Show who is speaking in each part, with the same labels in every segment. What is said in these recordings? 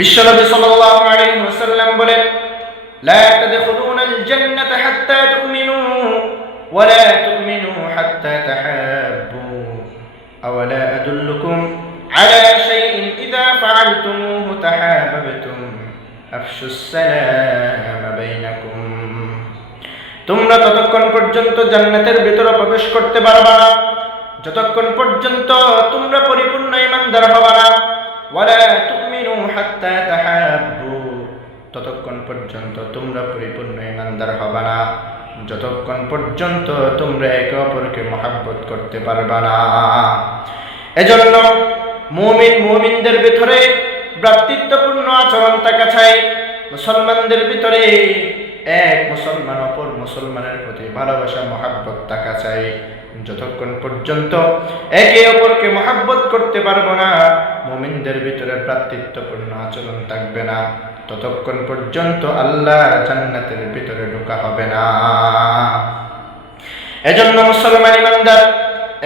Speaker 1: বিশ্বনবী সাল্লাল্লাহু আলাইহি ওয়াসাল্লাম বলেন, লা তাদখুলুনাল জান্নাতা হাত্তা তুমিনু ওয়া লা তুমিনু হাত্তা তাহাব্বু আও লা আদুল্লুকুম আলা শাইইন ইযা ফাআলতুমুহু তাহাব্বতুম আফশু সালাম তোমরা ততক্ষণ পর্যন্ত জান্নাতের ভিতরে প্রবেশ করতে পারবা না। যতক্ষণ পর্যন্ত তোমরা পরিপূর্ণ ইমানদার হবা না। ওয়া লা তুমিনু ততক্ষণ পর্যন্ত তোমরা পরিপূর্ণ ইমানদার হবা না। যতক্ষণ পর্যন্ত তোমরা একে অপরকে মহাব্বত করতে পারবা না। এজন্য মুমিন মুমিনদের ভিতরে ভ্রাতৃত্বপূর্ণ আচরণ থাকা চাই মুসলমানদের ভিতরে এক মুসলমান, অপর মুসলমানের প্রতি ভালোবাসা, মহাব্বত থাকা চাই যতক্ষণ পর্যন্ত একে অপরকে মহাব্বত করতে পারব না মুমিনদের ভিতরে ভ্রাতৃত্বপূর্ণ আচরণ থাকবে না। ততক্ষণ পর্যন্ত আল্লাহ জান্নাতের ভিতরে ঢোকা হবে না। এজন্য মুসলমান ইমানদার,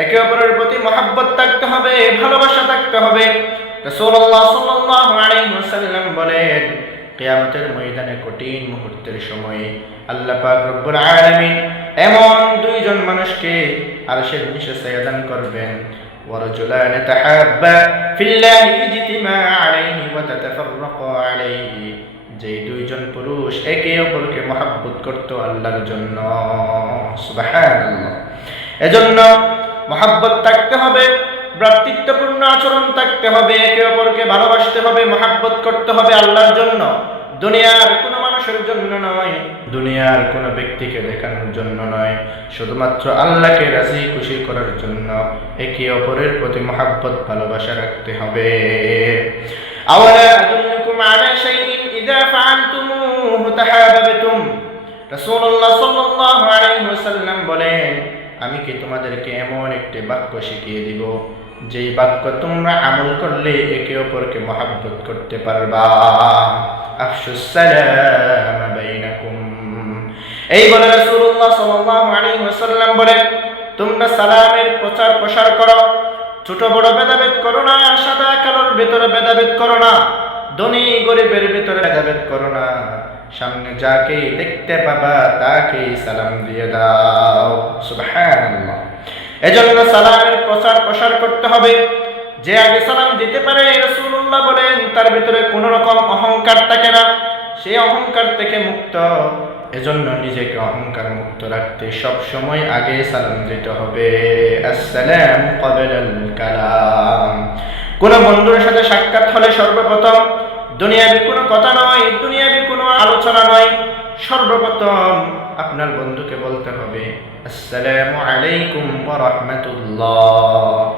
Speaker 1: একে অপরের প্রতি মহাব্বত থাকতে হবে, ভালোবাসা থাকতে হবে। রাসূলুল্লাহ বলেন, কিয়ামতের ময়দানে কঠিন মুহূর্তের সময়ে আল্লাহ পাক রব্বুল আলামিন এমন দুইজন মানুষকে আরশের নিচে সায়াদান করবেন ورجلان تحابا في الله اجتماع عليه وتتفرقا عليه যে দুইজন পুরুষ একে অপরকে মহাব্বত করত আল্লাহর জন্য সুবহানাল্লাহ এজন্য মহাব্বত থাকতে হবে ভ্রাতৃত্বপূর্ণ আচরণ থাকতে হবে একে অপরকে ভালোবাসতে হবে মহাব্বত করতে হবে আল্লাহর জন্য দুনিয়ার কোনো মানুষের জন্য নয়। দুনিয়ার কোনো ব্যক্তিকে দেখানোর জন্য নয়। শুধুমাত্র আল্লাহকে রাজি খুশি করার জন্য একে অপরের প্রতি মহাব্বত, ভালোবাসা রাখতে হবে। বলেন, আমি কি তোমাদেরকে এমন একটি বাক্য শিখিয়ে দিব যেই বাক্য তোমরা আমল করলে একে অপরকে মহাব্বত করতে পারবা। এই বলে রাসূলুল্লাহ সাল্লাল্লাহু আলাইহি ওয়াসাল্লাম বলেন, তোমরা সালামের প্রচার প্রসার করো। ছোট বড় ভেদাভেদ করো না, সাদা কালোর ভেতরে ভেদাভেদ করো না, ধনী গরিবের ভেতরে ভেদাভেদ করো না। সামনে যাকে দেখতে পাবা তাকে সালাম দিয়ে দাও। সুবহানাল্লাহ। এজন্য সালামের প্রচার প্রসার করতে হবে। যে আগে সালাম দিতে পারে রাসূলুল্লাহ বলেন, তার ভিতরে কোনো রকম অহংকার থাকে না। সে অহংকার থেকে মুক্ত। এজন্য নিজেকে অহংকার মুক্ত রাখতে সব সময় আগে সালাম দিতে হবে। আসসালাম ক্বাবলাল কালাম। কোন বন্ধুর সাথে সাক্ষাৎ হলে সর্বপ্রথম, দুনিয়াবি কোনো কথা নয়, দুনিয়াবি কোনো আলোচনা নয়, সর্বপ্রথম আপনার বন্ধুকে বলতে হবে আসসালামু আলাইকুম ওয়া রাহমাতুল্লাহ